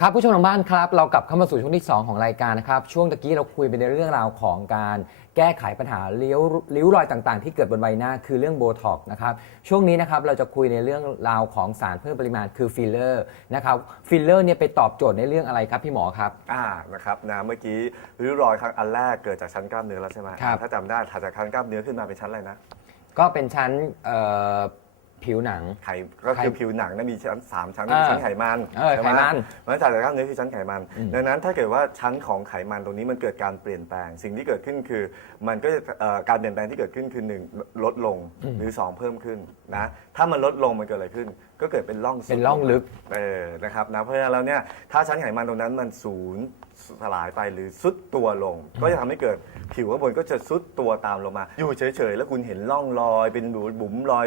ครับผู้ชมทางบ้านครับ เรากลับเข้ามาสู่ช่วงที่ 2 ของรายการนะครับ ช่วงตะกี้เราคุยไปในเรื่องราวของการแก้ไขปัญหาเลี้ยวริ้วรอยต่างๆ ที่เกิดบนใบหน้าคือเรื่องโบท็อกนะครับช่วงนี้นะครับเราจะคุยในเรื่องราวของสารเพิ่มปริมาณคือฟิลเลอร์นะครับฟิลเลอร์เนี่ยไปตอบโจทย์ในเรื่องอะไรครับพี่หมอครับ อ่านะครับนะเมื่อกี้ริ้วรอยครั้งอันแรกเกิดจากชั้นกล้ามเนื้อแล้วใช่ไหมครับ ถ้าจำได้ถัดจากชั้นกล้ามเนื้อขึ้นมาเป็นชั้นอะไรนะ ก็เป็นชั้นเอ่อ ผิวหนัง ไขก็คือไขผิวหนังนะมีชั้นสามชั้นเออชั้นไขมันเออใช่ไหมไขมันมันถัดจากกล้ามเนื้อคือชั้นไขมัน ดังนั้นถ้าเกิดว่าชั้นของไขมันตรงนี้มันเกิดการเปลี่ยนแปลง สิ่งที่เกิดขึ้นคือ มันก็จะเอ่อการเปลี่ยนแปลงที่เกิดขึ้นคือหนึ่งลดลงหรือสองเพิ่มขึ้นนะถ้ามันลดลงมันเกิดอะไรขึ้น ก็เกิดเป็นร่องซุดเป็นร่องลึก เออนะครับนะเพราะฉะนั้นแล้วเนี่ยถ้าชั้นไขมันตรงนั้นมันสูญ สลายไปหรือซุดตัวลง ก็จะทำให้เกิดผิวข้างบนก็จะซุดตัวตามลงมา อยู่เฉยๆ แล้วคุณเห็นร่องรอยเป็นบุ๋มรอย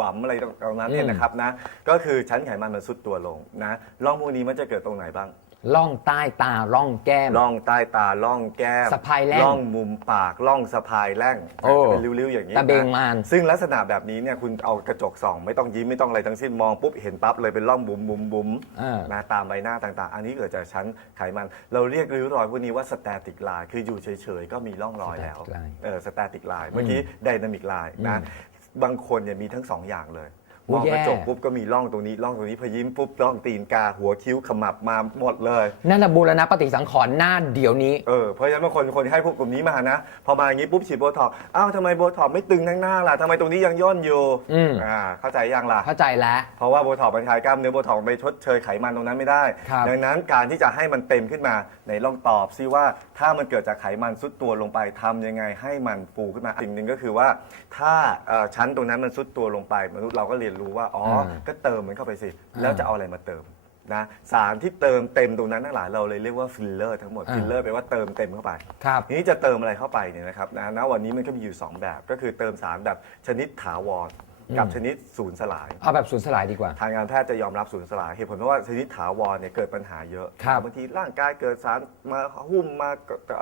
บั๋มอะไรตรงนั้นเนี่ยนะครับนะก็คือชั้นไขมันมันซุดตัวลงนะร่องพวกนี้มันจะเกิดตรงไหนบ้าง ร่องใต้ตาร่องแก้มร่องใต้ตาร่องแก้มสะพายแล่งร่องมุมปากร่องสะพายแล่งโอ้เป็นริ้วๆอย่างนี้ตะเบงนะมานซึ่งลักษณะแบบนี้เนี่ยคุณเอากระจกส่อง ไม่ต้องยิ้มไม่ต้องอะไรทั้งสิ้นมองปุ๊บเห็นปั๊บเลยเป็นร่องบุ๋มบุ๋มบุ๋มอ่านะตามใบหน้าต่างๆ อันนี้เกิดจากชั้นไขมัน เราเรียกริ้วรอยพวกนี้ว่าสแตติกไลน์คืออยู่เฉยๆก็มีร่องรอยแล้ว static line เออสแตติกไลน์เมื่อกี้ไดนามิกไลน์นะบางคนเนี่ยมีทั้งสองอย่างเลยโอ้ มองกระจกแย่ปุ๊บก็มีร่องตรงนี้ร่องตรงนี้พอยิ้มปุ๊บร่องตีนกาหัวคิ้วขมับมาหมดเลย นั่นนะบูรณปฏิสังขรณ์หน้าเดี๋ยวนี้ เออเพราะฉะนั้นบางคนคนที่ให้พวกกลุ่มนี้มานะ พอมาอย่างนี้ปุ๊บฉีดโบท็อกซ์อ้าวทำไมโบท็อกซ์ไม่ตึงทั้งหน้าล่ะทำไมตรงนี้ยังย่นอยู่อืม อ่าเข้าใจยังล่ะ เข้าใจแล้ว เพราะว่าโบท็อกซ์มันคลายกล้ามเนื้อโบท็อกซ์ไปชดเชยไขมันตรงนั้นไม่ได้ ครับดังนั้นการที่จะให้มันเต็มขึ้นมาในลองตอบซิว่าถ้ามันเกิดจากไขมันซุดตัวลงไปทำยังไงให้มันฟูขึ้นมาสิ่งหนึ่งก็คือว่า ถ้าเอ่อชั้นตรงนั้นมันซุดตัวลงไปมนุษย์เราก็เรียนรู้ว่าอ๋ออาก็เติมมันเข้าไปสิ แล้วจะเอาอะไรมาเติมนะสารที่เติมเต็มตรงนั้นทั้งหลายเราเลยเรียกว่าฟิลเลอร์ทั้งหมดอ่า ฟิลเลอร์แปลว่าเติมเต็มเข้าไป ครับ ทีนี้จะเติมอะไรเข้าไปเนี่ยนะครับนะณวันนี้มันก็มีอยู่ 2 แบบก็คือเติมสารแบบชนิดถาวร กับอืมชนิดสูญสลาย เอาแบบสูญสลายดีกว่า ทางการแพทย์จะยอมรับสูญสลายเหตุผลเพราะว่าชนิดถาวรเนี่ยเกิดปัญหาเยอะครับบางทีร่างกายเกิดสารมาหุ้มมา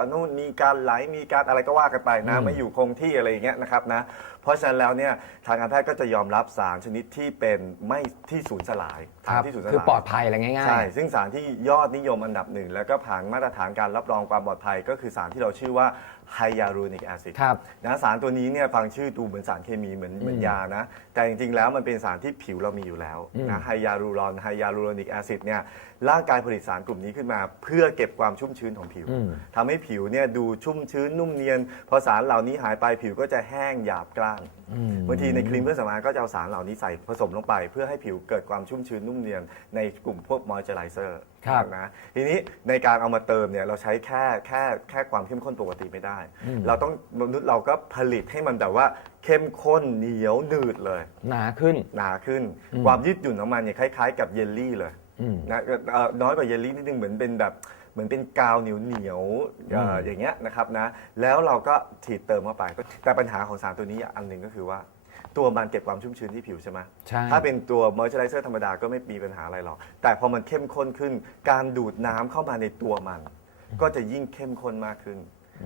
อนุนมีการไหลมีการอะไรก็ว่ากันไปนะอืมไม่อยู่คงที่อะไรอย่างเงี้ยนะครับนะเพราะฉะนั้นแล้วเนี่ยทางการแพทย์ก็จะยอมรับสารชนิดที่เป็นไม่ที่สูญสลายคสารรับที่สูญสลายคือปลอดภัยอะไรง่ายใช่ซึ่งสารที่ยอดนิยมอันดับหนึ่งแล้วก็ผ่านมาตรฐานการรับรองความปลอดภัยก็คือสารที่เราชื่อว่า ไฮยาลูนิกแอซิดๆครับ นะสารตัวนี้เนี่ยฟังชื่อดูเหมือนสารเคมีเหมือนเหมือนยานะ แต่จริงๆแล้วมันเป็นสารที่ผิวเรามีอยู่แล้วอืมนะไฮยาลูรอนไฮยาลูโรนิกแอซิดเนี่ยร่างกายผลิตสารกลุ่มนี้ขึ้นมา เพื่อเก็บความชุ่มชื้นของผิวอืมทำให้ผิวเนี่ยดูชุ่มชื้นนุ่มเนียน พอสารเหล่านี้หายไปผิวก็จะแห้งหยาบกร้านอืม บางทีในครีมเพื่อสำอางก็จะเอาสารเหล่านี้ใส่ผสมลงไป เพื่อให้ผิวเกิดความชุ่มชื้นนุ่มเนียนในกลุ่มพวกมอยเจอไรเซอร์ครับนะทีนี้ในการเอามาเติมเนี่ยเราใช้แค่แค่แค่ความเข้มข้นปกติไม่ได้ เราต้องมนุษย์เราก็ผลิตให้มันแบบว่าเข้มข้นเหนียวหนืดเลย หนาขึ้นหนาขึ้น ความยืดหยุ่นของมันเนี่ยคล้าย ๆ กับเยลลี่เลยอืมนะเอ่อน้อยกว่าเยลลี่นิดนึงเหมือนเป็นแบบ เหมือนเป็นกาวเหนียวเหนียวๆเอ่อออย่างเงี้ยนะครับนะแล้วเราก็ฉีดเติมเข้าไปแต่ปัญหาของสารตัวนี้อันหนึ่งก็คือว่า ตัวมันเก็บความชุ่มชื้นที่ผิวใช่ไหมใช่ ถ้าเป็นตัวมอยเจอไรเซอร์ธรรมดาก็ไม่มีปัญหาอะไรหรอก แต่พอมันเข้มข้นขึ้น การดูดน้ำเข้ามาในตัวมัน ก็จะยิ่งเข้มข้นมากขึ้น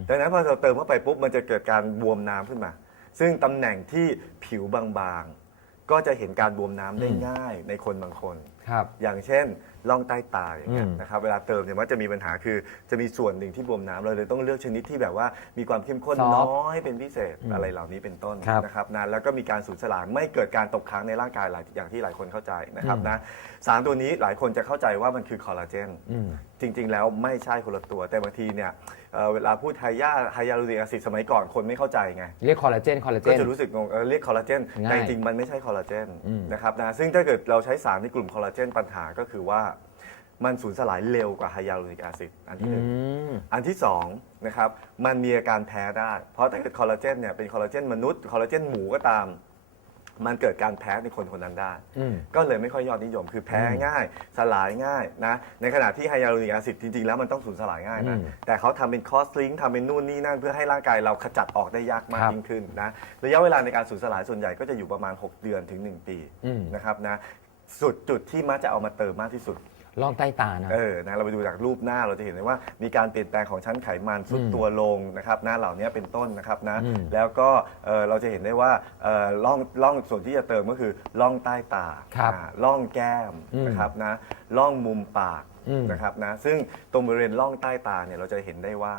ดังนั้นพอเราเติมเข้าไปปุ๊บมันจะเกิดการบวมน้ำขึ้นมา ซึ่งตำแหน่งที่ผิวบางๆ ก็จะเห็นการบวมน้ำได้อืมง่ายในคนบางคน ครับ อย่างเช่นร่องใต้ตาอย่างเงี้ยอืมนะครับเวลาเติมเนี่ยมันจะมีปัญหาคือจะมีส่วนหนึ่งที่บวมน้ำเราเลยต้องเลือกชนิดที่แบบว่ามีความเข้มข้น Soft น้อยเป็นพิเศษอืมอะไรเหล่านี้เป็นต้นครับ นะครับนะแล้วก็มีการสูญสลายไม่เกิดการตกค้างในร่างกายหลายอย่างที่หลายคนเข้าใจนะครับอืมนะสารตัวนี้หลายคนจะเข้าใจว่ามันคือคอลลาเจน อืม จริง ๆ แล้วไม่ใช่คนละตัว แต่บางทีเนี่ยเอ่อเวลาพูดไฮยาไฮยาลูริกแอซิดสมัยก่อนคนไม่เข้าใจไง เรียกคอลลาเจนคอลลาเจก็น จะรู้สึกงงเออเรียกคอลลาเจนง่ายแต่จริงๆมันไม่ใช่คอลลาเจนอืมนะครับนะซึ่งถ้าเกิดเราใช้สารในกลุ่มคอลลาเจนปัญหาก็คือว่ามันสูญสลายเร็วกว่าไฮยาลูริกแอซิดอันที่หนึ่งอืมอันที่สองนะครับมันมีอาการแพ้ได้ เพราะถ้าเกิดคอลลาเจนเนี่ยเป็นคอลลาเจนมนุษย์คอลลาเจนหมูก็ตาม มันเกิดการแพ้ในคนคนนั้นได้อืมก็เลยไม่ค่อยยอดนิยม คือแพ้อืมง่าย สลายง่ายนะในขณะที่ไฮยาลูริกแอซิดจริง ๆ แล้วมันต้องสูญสลายง่ายนะอืมแต่เขาทำเป็นคอสลิงทำเป็นนู่นนี่นั่นเพื่อให้ร่างกายเราขจัดออกได้ยากมากครับยิ่งขึ้นนะระยะเวลาในการสูญสลายส่วนใหญ่ก็จะอยู่ประมาณ 6 เดือนถึง 1 ปีอืมนะครับนะ สุดจุดที่มักจะเอามาเติมมากที่สุดล่องใต้ตานะ เออ นะ เราไปดูจากรูปหน้าเราจะเห็นเลยว่า มีการเปลี่ยนแปลงของชั้นไขมันซุดตัวลงนะครับ หน้าเหล่านี้เป็นต้นนะครับนะ อืมแล้วก็เออเราจะเห็นได้ว่าเออร่องร่องส่วนที่จะเติมก็คือร่องใต้ตาครับอ่าร่องแก้มอืมนะครับนะร่องมุมปากอืมนะครับนะ ซึ่งตรงบริเวณร่องใต้ตาเนี่ยเราจะเห็นได้ว่า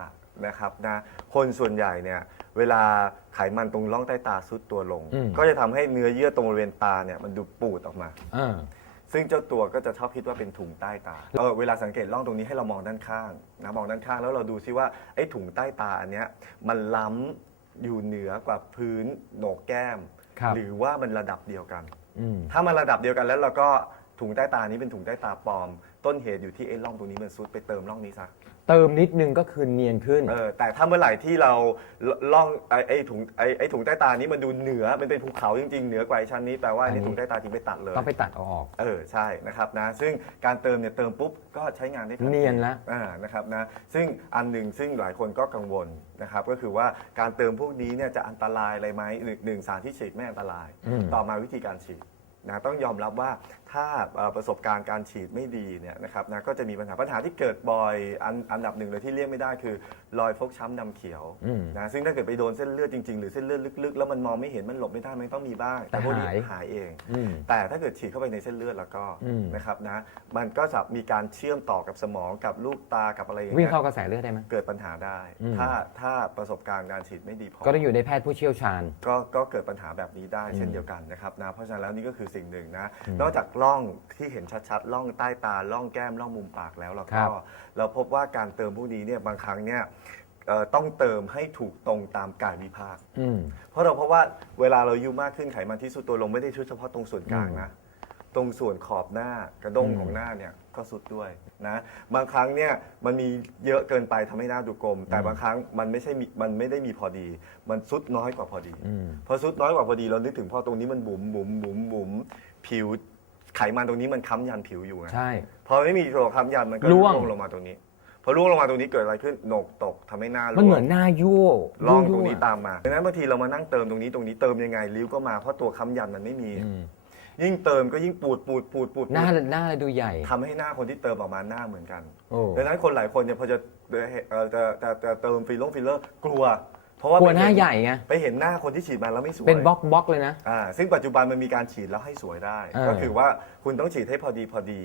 นะครับนะคนส่วนใหญ่เนี่ยเวลาไขมันตรงร่องใต้ตาซุดตัวลง อืม ก็จะทำให้เนื้อเยื่อตรงบริเวณตาเนี่ยมันดูปูดออกมาเออซึ่งเจ้าตัวก็จะชอบคิดว่าเป็นถุงใต้ตา เออเวลาสังเกตร่องตรงนี้ให้เรามองด้านข้างนะมองด้านข้างแล้วเราดูซิว่าไอ้ถุงใต้ตาอันเนี้ยมันล้ำอยู่เหนือกว่าพื้นโหนกแก้ม ครับ หรือว่ามันระดับเดียวกัน อืม ถ้ามันระดับเดียวกันแล้วเราก็ถุงใต้ตานี้เป็นถุงใต้ตาปลอม ต้นเหตุอยู่ที่ไอ้ร่องตรงนี้มันซุดไปเติมร่องนี้ซะ เติมนิดนึงก็คือเนียนขึ้น เออแต่ถ้าเมื่อไหร่ที่เราล่องไอ้ไอ้ถุงไอ้ไอ้ถุงใต้ตานี้มันดูเหนือมันเป็นภูเขาจริงๆเหนือกว่าไอ้ชั้นนี้แปลว่าไอ้อันนี้ ถุงใต้ตาจริงไปตัดเลย ต้องไปตัดเอาออก เออใช่นะครับนะซึ่งการเติมเนี่ยเติมปุ๊บก็ใช้งานได้ทัทีเนียนละ อ่านะครับนะซึ่งอันหนึ่งซึ่งหลายคนก็กังวลนะครับก็คือว่าการเติมพวกนี้เนี่ยจะอันตรายอะไรไหมหนึ่งหนึ่งสารที่ฉีดไม่อันตรายอืมต่อมาวิธีการฉีดนะต้องยอมรับว่า ถ้าเอ่อประสบการณ์การฉีดไม่ดีเนี่ยนะครับนะก็จะมีปัญหาปัญหาที่เกิดบ่อยอันอันดับหนึ่งเลยที่เลี่ยงไม่ได้คือ รอยฟกช้ำดำเขียวอืมนะซึ่งถ้าเกิดไปโดนเส้นเลือดจริงๆ หรือเส้นเลือดลึกๆ แล้วมันมองไม่เห็นมันหลบไม่ได้มันต้องมีบ้าง แต่พวกนี้หายหายเองอืมแต่ถ้าเกิดฉีดเข้าไปในเส้นเลือดแล้วก็อืมนะครับนะมันก็จะมีการเชื่อมต่อกับสมองกับลูกตากับอะไรอย่างวิ่งเงี้ยเข้ากระแสเลือดได้ไหมเกิดปัญหาได้อืมถ้าถ้าประสบการณ์การฉีดไม่ดีพอก็ต้องอยู่ในแพทย์ผู้เชี่ยวชาญ ก็ก็เกิดปัญหาแบบนี้ได้อืมเช่นเดียวกันนะครับนะเพราะฉะนั้นแล้วนี่ก็คือสิ่งหนึ่งนะอืมนอกจากร่องที่เห็นชัดๆร่องใต้ตาร่องแก้มร่องมุมปากแล้วเราครัก็บ เราพบว่าการเติมพวกนี้เนี่ยบางครั้งเนี่ยเอ่อต้องเติมให้ถูกตรงตามกายวิภาคอืม เพราะเราเพราะว่าเวลาเราอายุมากขึ้นไขมันที่สุดตัวลงไม่ได้ชุดเฉพาะตรงส่วนกลางนะตรงส่วนขอบหน้ากระด้งอืม ของหน้าเนี่ยก็สุดด้วยนะบางครั้งเนี่ยมันมีเยอะเกินไปทำให้หน้าดูกลม แต่บางครั้งมันไม่ใช่มีมันไม่ได้มีพอดี มันสุดน้อยกว่าพอดี อืม พอสุดน้อยกว่าพอดีเรานึกถึงพอตรงนี้มันบุ๋มบุ๋มบุ๋มบุ๋มผิว ไขมันตรงนี้มันค้ำยันผิวอยู่ไงใช่ พอไม่มีตัวค้ำยันมันก็ร่วง ลงมาตรงนี้ พอร่วงลงมาตรงนี้เกิดอะไรขึ้นโหนกตกทำให้หน้าร่วง มันเหมือนหน้ายั่วร่องตยั่รวงนี้ตามมาดังนั้นบางทีเรามานั่งเติมตรงนี้ตรงนี้เติมยังไงริ้วก็มาเพราะตัวค้ำยันมันไม่มี อืมยิ่งเติมก็ยิ่งปูดปูดปูดปูดหน้าหน้าดูใหญ่ ทำให้หน้าคนที่เติมออกมาหน้าเหมือนกัน โอ้ ดังนั้นคนหลายคนเนี่ยพอจะเอ่อจะจะจะเติมฟิลลงฟิลเลอร์กลัว เพราะว่ากลัวไปหน้าเนใหญ่ไง ไปเห็นหน้าคนที่ฉีดมาแล้วไม่สวยเป็นบล็อกบล็อกเลยนะ อ่าซึ่งปัจจุบันมันมีการฉีดแล้วให้สวยได้ เออก็คือว่าคุณต้องฉีดให้พอดีพอดี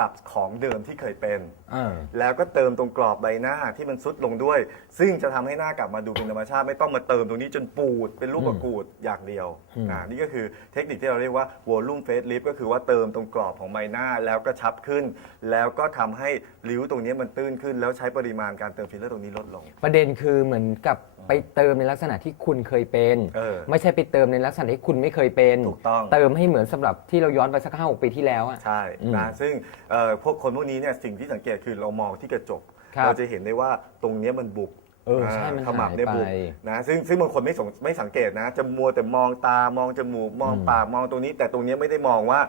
กับของเดิมที่เคยเป็น เออ แล้วก็เติมตรงกรอบใบหน้าที่มันซุดลงด้วย ซึ่งจะทำให้หน้ากลับมาดูเป็นธรรมชาติไม่ต้องมาเติมตรงนี้จนปูดเป็นรูปอืมมะกรูดอย่างเดียวอืมอ่านี่ก็คือเทคนิคที่เราเรียกว่า volume face lift ก็คือว่าเติมตรงกรอบของใบหน้าแล้วก็ชับขึ้น แล้วก็ทำให้ริ้วตรงนี้มันตื้นขึ้น แล้วใช้ปริมาณการเติมฟิลเลอร์ตรงนี้ลดลง ประเด็นคือเหมือนกับไปเติมในลักษณะที่คุณเคยเป็น เออไม่ใช่ไปเติมในลักษณะที่คุณไม่เคยเป็น ถูกต้อง เติมให้เหมือนสำหรับที่เราย้อนไปสักห้าหกปีที่แล้วอะ ใช่อืมนะซึ่งเอ่อพวกคนพวกนี้เนี่ยสิ่งที่สังเกตคือเรามองที่กระจก ครับเราจะเห็นได้ว่าตรงเนี้ยมันบุบเออใช่มันขมับเนี่ยหายไปบุบนะซึ่งซึ่งบางคนไม่สงไม่สังเกตนะ จะมัวแต่มองตามองจมูกมองอืมปากมองตรงนี้ แต่ตรงเนี้ยไม่ได้มองว่า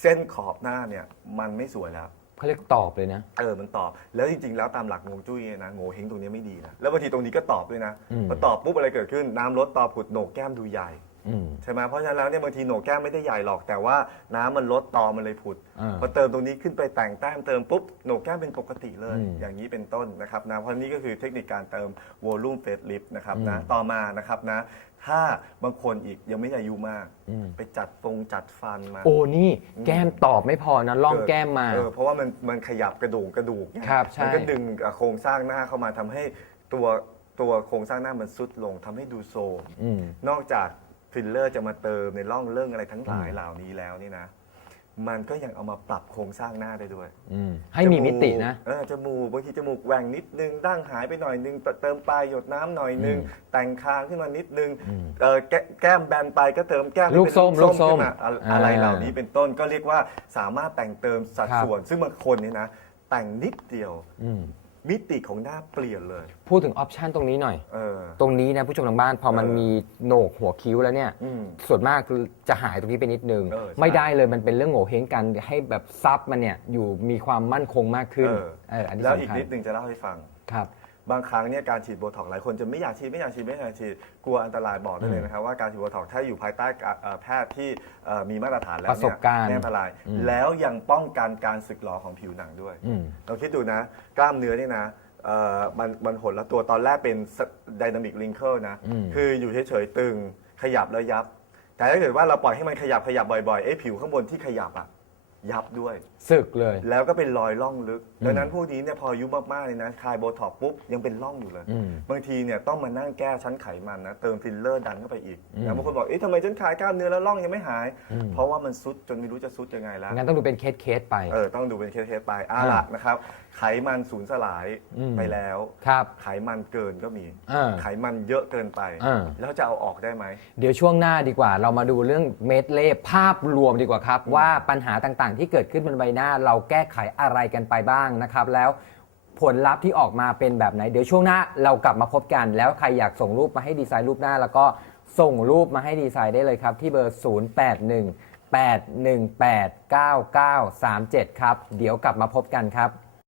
เส้นขอบหน้าเนี่ยมันไม่สวยแล้ว เขาเรียกตอบเลยนะ เออ มันตอบ แล้วจริงๆ แล้วตามหลักงวงจุ้ยเนี่ยนะโงเฮงตรงเนี้ยไม่ดีนะ แล้วบางทีตรงนี้ก็ตอบด้วยนะอืม พอตอบปุ๊บอะไรเกิดขึ้น น้ำลดตอผุดโหนกแก้มดูใหญ่ อืม ใช่ไหมเพราะฉะนั้นแล้วเนี่ยบางทีโหนกแก้มไม่ได้ใหญ่หรอก แต่ว่าน้ำมันลดตอมันเลยผุดอ่าพอเติมตรงนี้ขึ้นไปแต่งแต้มเติมปุ๊บโหนกแก้มเป็นปกติเลย อืมอย่างนี้เป็นต้นนะครับนะเพราะนี่ก็คือเทคนิคการเติม volume face lift นะครับอืมนะต่อมานะครับนะ ถ้าบางคนอีกยังไม่อายุมาก อืม ไปจัดฟงจัดฟันมา โอ้นี่แก้มตอบไม่พอนะล่องแก้มมา เออเพราะว่ามันมันขยับกระดูกกระดูกไงครับใช่ มันก็ดึงโครงสร้างหน้าเข้ามาทำให้ตัวตัวโครงสร้างหน้ามันซุดลงทำให้ดูโซมอืม นอกจาก ฟิลเลอร์จะมาเติมในร่องเรื่องอะไรทั้งหลายอืมเหล่านี้แล้วนี่นะ มันก็ยังเอามาปรับโครงสร้างหน้าได้ด้วยอืมให้มีมิตินะ เออจมูกบางทีจมูกแหว่งนิดนึงดั้งหายไปหน่อยนึงเติมปลายหยดน้ำหน่อยนึงอืมแต่งคางขึ้นมานิดนึงอืมเออแกแก้มแบนไปก็เติมแก้มให้ลูกเป็นส้มลูกส้มขึ้นมาอะอะไรอ่าเหล่านี้เป็นต้นก็เรียกว่าสามารถแต่งเติมสัดครับ ส่วน ซึ่งบางคนเนี่ยนะ แต่งนิดเดียว อืม มิติของหน้าเปลี่ยนเลยพูดถึงออปชันตรงนี้หน่อย เออ ตรงนี้นะผู้ชมทางบ้านพอมันเออมีโหนกหัวคิ้วแล้วเนี่ย อืมส่วนมากจะหายตรงนี้ไปนิดนึง เออใช่ไม่ได้เลยมันเป็นเรื่องโง่เฮงกันให้แบบซับมันเนี่ยอยู่มีความมั่นคงมากขึ้นเออ เอออันนี้แล้วอีกสำคัญนิดนึงจะเล่าให้ฟัง ครับ บางครั้งเนี่ยการฉีดโบท็อกซ์หลายคนจะไม่อยากฉีดไม่อยากฉีดไม่อยากฉีดกลัวอันตรายบอกได้เลยนะครับว่าการฉีดโบท็อกซ์ถ้าอยู่ภายใต้การเอ่อแพทย์ที่เอ่อมีมาตรฐานแล้วประสเนี่บยการณ์ไม่อันตรายอืมแล้วยังป้องกันการสึกหรอของผิวหนังด้วย อืม เราคิดดูนะ กล้ามเนื้อนี่นะเอ่อมันมันหดแล้วตัวตอนแรกเป็นดินามิกลิงเกิลนะ อืม คืออยู่เฉยๆตึงขยับแล้วยับ แต่ถ้าเกิดว่าเราปล่อยให้มันขยับขยับบ่อยๆเอ้ผิวข้างบนที่ขยับอะ ยับด้วย สึกเลย แล้วก็เป็นรอยร่องลึกอืมดังนั้นพวกนี้เนี่ยพออายุมากๆเลยนะคลายโบท็อกซ์ปุ๊บยังเป็นร่องอยู่เลย อืม บางทีเนี่ยต้องมานั่งแก้ชั้นไขมันนะเติมฟิลเลอร์ดันเข้าไปอีกอืมนะบางคนบอกเอ๊ะทำไมฉันคลายกล้ามเนื้อแล้วร่องยังไม่หายอืมเพราะว่ามันซุดจนไม่รู้จะซุดยังไงแล้ว งั้นต้องดูเป็นเคสเคสๆไป เออต้องดูเป็นเคสๆไปอ่าอ่าละนะครับ ไขมันสูญสลายอืม ไปแล้ว ครับ ไขมันเกินก็มี อ่าไขมันเยอะเกินไป อ่า แล้วจะเอาออกได้ไหม เดี๋ยวช่วงหน้าดีกว่า เรามาดูเรื่องเม็ดเล่ภาพรวมดีกว่าครับ ว่าปัญหาต่างๆที่เกิดขึ้นบนใบหน้า เราแก้ไขอะไรกันไปบ้างนะครับ แล้วผลลัพธ์ที่ออกมาเป็นแบบไหน เดี๋ยวช่วงหน้าเรากลับมาพบกัน แล้วใครอยากส่งรูปมาให้ดีไซน์รูปหน้า แล้วก็ส่งรูปมาให้ดีไซน์ได้เลยครับ ที่เบอร์ 081 818 9937 ครับ เดี๋ยวกลับมาพบกันครับ